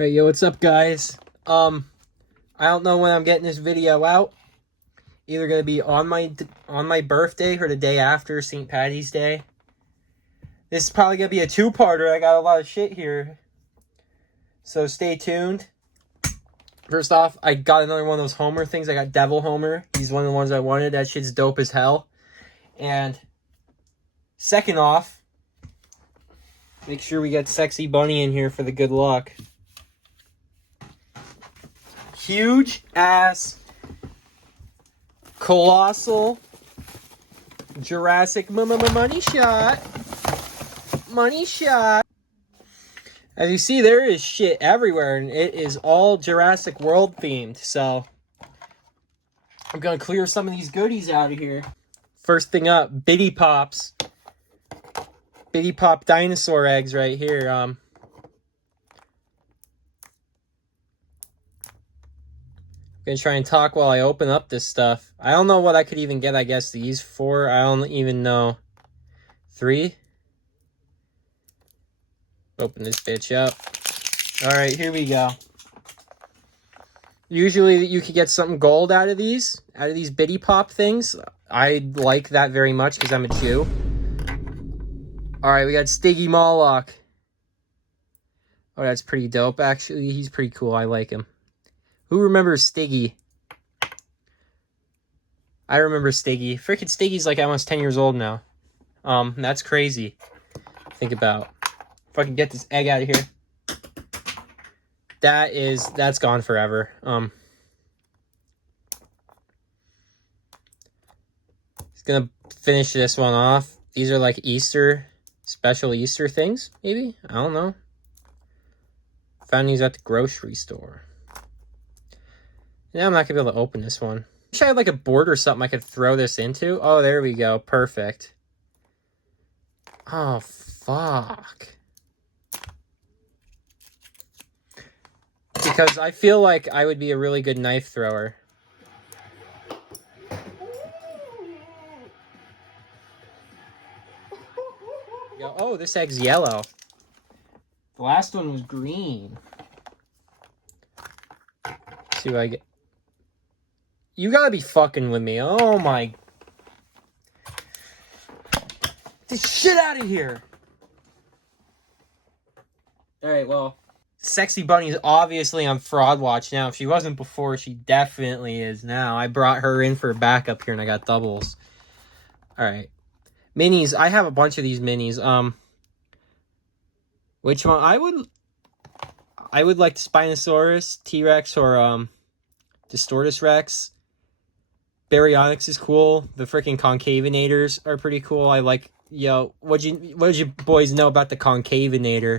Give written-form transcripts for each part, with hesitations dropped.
Hey, yo, what's up, guys? I don't know when I'm getting this video out. Either gonna be on my birthday or the day after St. Patty's Day. This is probably gonna be a two-parter. I got a lot of shit here, so stay tuned. First off, I got another one of those Homer things. I got Devil Homer. He's one of the ones I wanted. That shit's dope as hell. And second off, make sure we get Sexy Bunny in here for the good luck. Huge ass colossal Jurassic money shot. Money shot. As you see, there is shit everywhere, and it is all Jurassic World themed. So I'm gonna clear some of these goodies out of here. First thing up, Bitty Pops. Bitty Pop dinosaur eggs right here. Gonna try and talk while I open up this stuff. I don't know what I could even get. I guess these 4. I don't even know. 3. Open this bitch up. All right, here we go. Usually you could get something gold out of these Bitty Pop things. I like that very much because I'm a Jew. All right, we got Stiggy Moloch. Oh, that's pretty dope. Actually, he's pretty cool. I like him. Who remembers Stiggy? I remember Stiggy. Freaking Stiggy's like almost 10 years old now. That's crazy. Think about. If I can get this egg out of here. That's gone forever. Just gonna finish this one off. These are like special Easter things, maybe? I don't know. Found these at the grocery store. Now I'm not gonna be able to open this one. Wish I had like a board or something I could throw this into. Oh, there we go. Perfect. Oh, fuck. Because I feel like I would be a really good knife thrower. Oh, this egg's yellow. The last one was green. Let's see what I get. You gotta be fucking with me. Oh my. Get this shit out of here. Alright, well. Sexy Bunny's obviously on fraud watch now. If she wasn't before, she definitely is now. I brought her in for a backup here and I got doubles. Alright. Minis. I have a bunch of these minis. Which one? I would like the Spinosaurus, T-Rex, or Distortus Rex. Baryonyx is cool. The freaking Concavenators are pretty cool. I like, yo, what did you boys know about the Concavinator?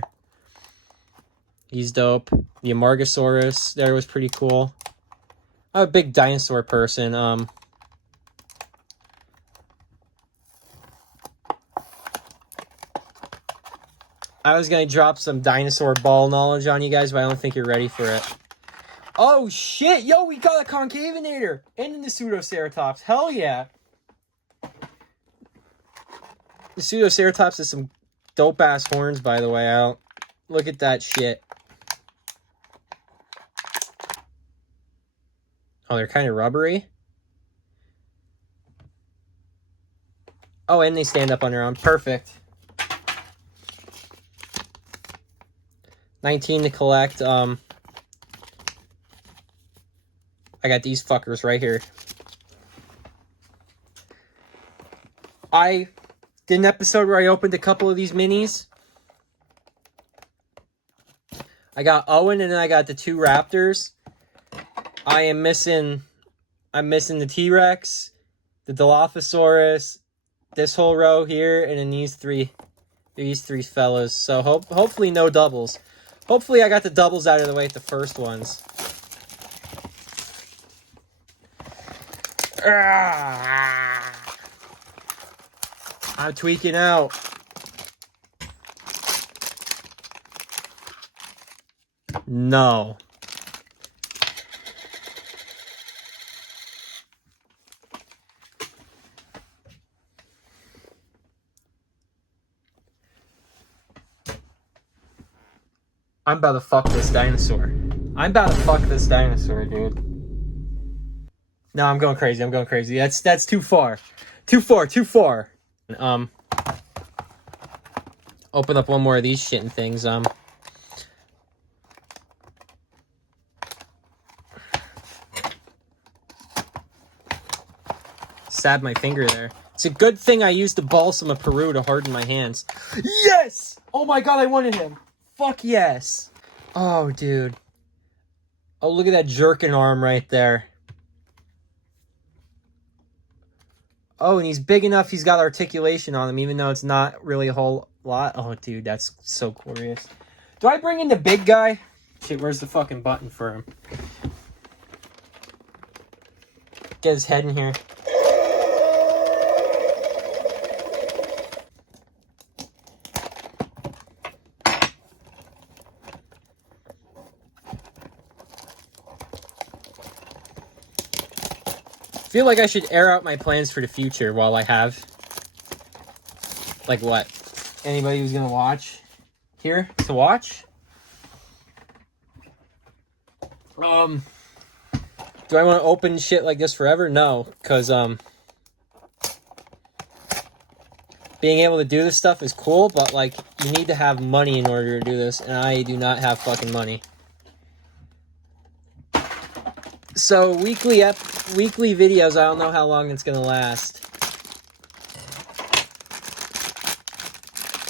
He's dope. The Amargasaurus there was pretty cool. I'm a big dinosaur person. I was gonna drop some dinosaur ball knowledge on you guys, but I don't think you're ready for it. Oh shit! Yo, we got a Concavinator and the Pseudoceratops. Hell yeah! The Pseudoceratops has some dope ass horns, by the way. Look at that shit. Oh, they're kind of rubbery. Oh, and they stand up on their own. Perfect. 19 to collect. I got these fuckers right here. I did an episode where I opened a couple of these minis. I got Owen and then I got the 2 Raptors. I'm missing the T-Rex, the Dilophosaurus, this whole row here, and then these three fellas. So hopefully no doubles. Hopefully I got the doubles out of the way at the first ones. I'm tweaking out. No. I'm about to fuck this dinosaur. I'm about to fuck this dinosaur, dude. No, I'm going crazy. I'm going crazy. That's too far. Too far. Too far. Open up one more of these shitting things. Stabbed my finger there. It's a good thing I used the balsam of Peru to harden my hands. Yes! Oh my god, I wanted him. Fuck yes. Oh, dude. Oh, look at that jerking arm right there. Oh, and he's big enough he's got articulation on him, even though it's not really a whole lot. Oh, dude, that's so glorious. Do I bring in the big guy? Shit, where's the fucking button for him? Get his head in here. I feel like I should air out my plans for the future while I have. Like what? Anybody who's gonna watch here to watch? Do I want to open shit like this forever? No, because being able to do this stuff is cool, but like you need to have money in order to do this, and I do not have fucking money. So weekly videos, I don't know how long it's gonna last.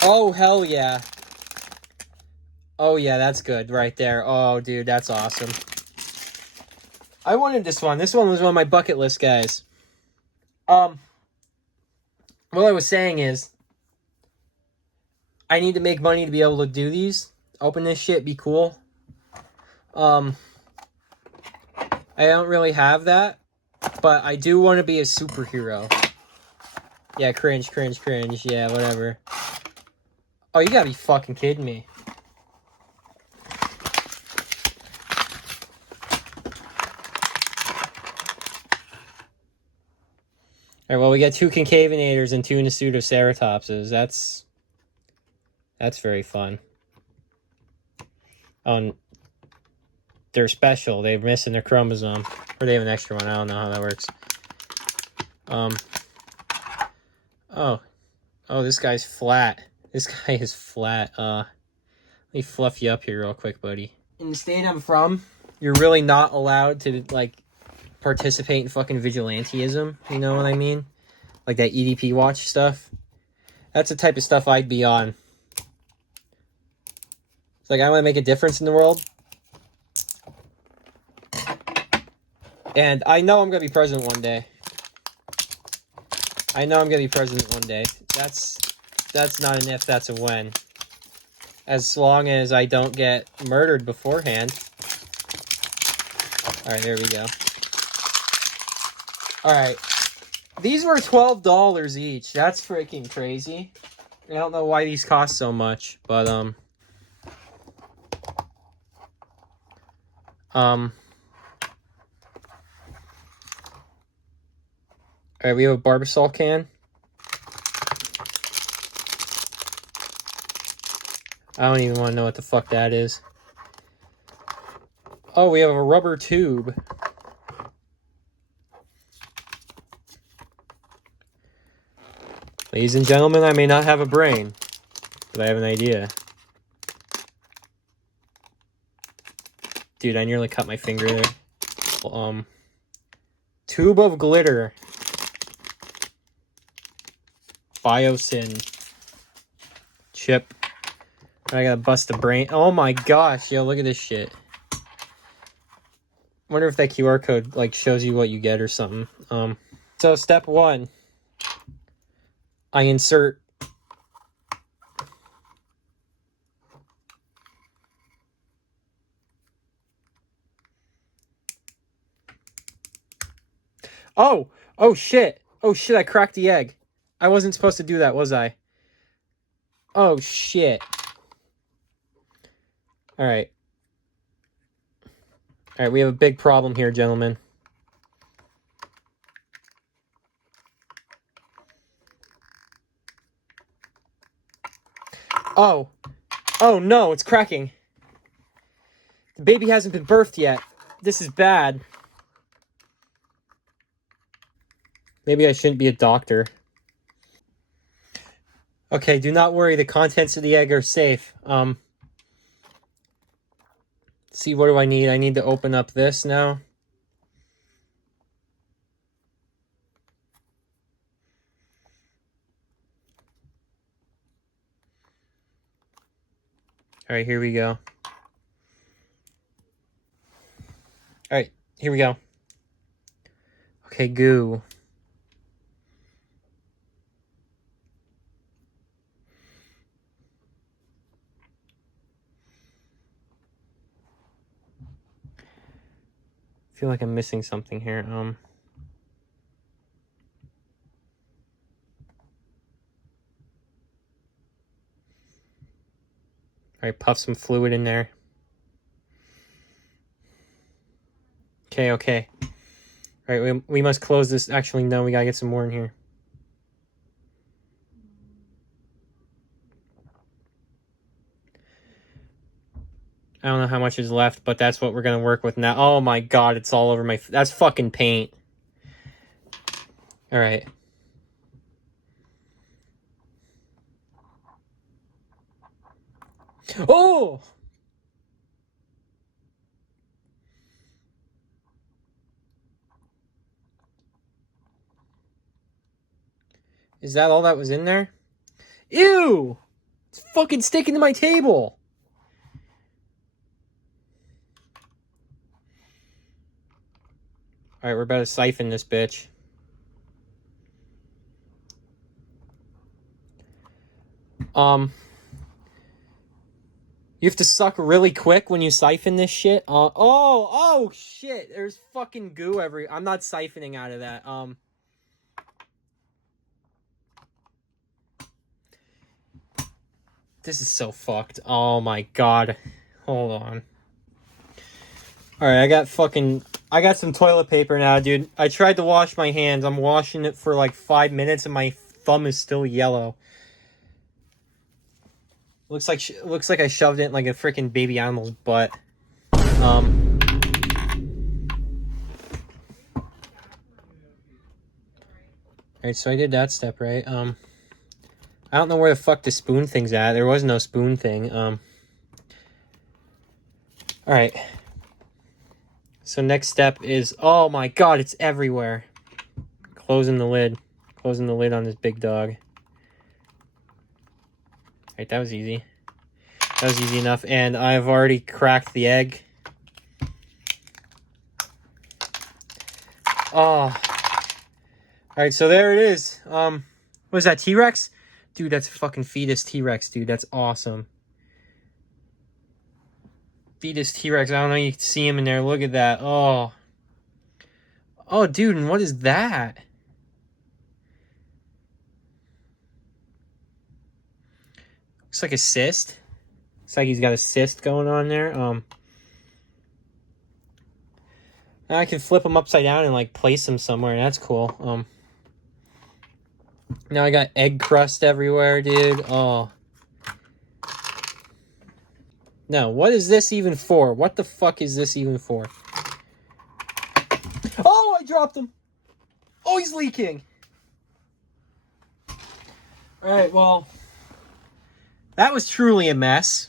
Oh hell yeah. Oh yeah, that's good right there. Oh dude, that's awesome. I wanted this one. This one was one of my bucket list guys. What I was saying is I need to make money to be able to do these. Open this shit, be cool. I don't really have that, but I do want to be a superhero. Yeah, cringe. Yeah, whatever. Oh, you gotta be fucking kidding me. Alright, well, we got 2 concavenators and 2 Nasutoceratopses. That's very fun. They're special. They're missing their chromosome. Or they have an extra one. I don't know how that works. Oh, this guy's flat. This guy is flat. Let me fluff you up here real quick, buddy. In the state I'm from, you're really not allowed to, like, participate in fucking vigilantism. You know what I mean? Like that EDP watch stuff. That's the type of stuff I'd be on. It's like, I want to make a difference in the world. And I know I'm going to be president one day. I know I'm going to be president one day. That's not an if, that's a when. As long as I don't get murdered beforehand. Alright, there we go. Alright. These were $12 each. That's freaking crazy. I don't know why these cost so much, but, Alright, we have a Barbasol can. I don't even want to know what the fuck that is. Oh, we have a rubber tube. Ladies and gentlemen, I may not have a brain, but I have an idea. Dude, I nearly cut my finger there. Tube of glitter. Biosyn. Chip. I gotta bust a brain. Oh my gosh, yo, look at this shit. Wonder if that QR code, like, shows you what you get or something. So step 1. I insert... Oh! Oh shit! Oh shit, I cracked the egg. I wasn't supposed to do that, was I? Oh shit. Alright. Alright, we have a big problem here, gentlemen. Oh. Oh no, it's cracking. The baby hasn't been birthed yet. This is bad. Maybe I shouldn't be a doctor. Okay, do not worry. The contents of the egg are safe. See, what do I need? I need to open up this now. All right, here we go. All right, here we go. Okay, goo. I feel like I'm missing something here. All right, puff some fluid in there. Okay, okay. All right, we must close this. Actually, no, we gotta get some more in here. I don't know how much is left, but that's what we're gonna work with now. Oh my god, it's all over my... That's fucking paint. All right. Oh! Is that all that was in there? Ew! It's fucking sticking to my table. All right, we're about to siphon this bitch. You have to suck really quick when you siphon this shit. Oh shit! There's fucking goo I'm not siphoning out of that. This is so fucked. Oh my god. Hold on. All right, I got some toilet paper now, dude. I tried to wash my hands. I'm washing it for like 5 minutes, and my thumb is still yellow. Looks like I shoved it in like a freaking baby animal's butt. All right, so I did that step right. I don't know where the fuck the spoon thing's at. There was no spoon thing. All right. So next step is, oh my god, it's everywhere. Closing the lid. Closing the lid on this big dog. All right, that was easy. That was easy enough, and I've already cracked the egg. Oh. Alright, so there it is. What is that, T-Rex? Dude, that's a fucking fetus T-Rex, dude. That's awesome. Fetus T-Rex. I don't know, you can see him in there. Look at that. Oh. Oh, dude, and what is that? Looks like a cyst. Looks like he's got a cyst going on there. Now I can flip him upside down and, like, place him somewhere. That's cool. Now I got egg crust everywhere, dude. Oh. Now, what is this even for? What the fuck is this even for? Oh, I dropped him. Oh, he's leaking. All right, well, that was truly a mess.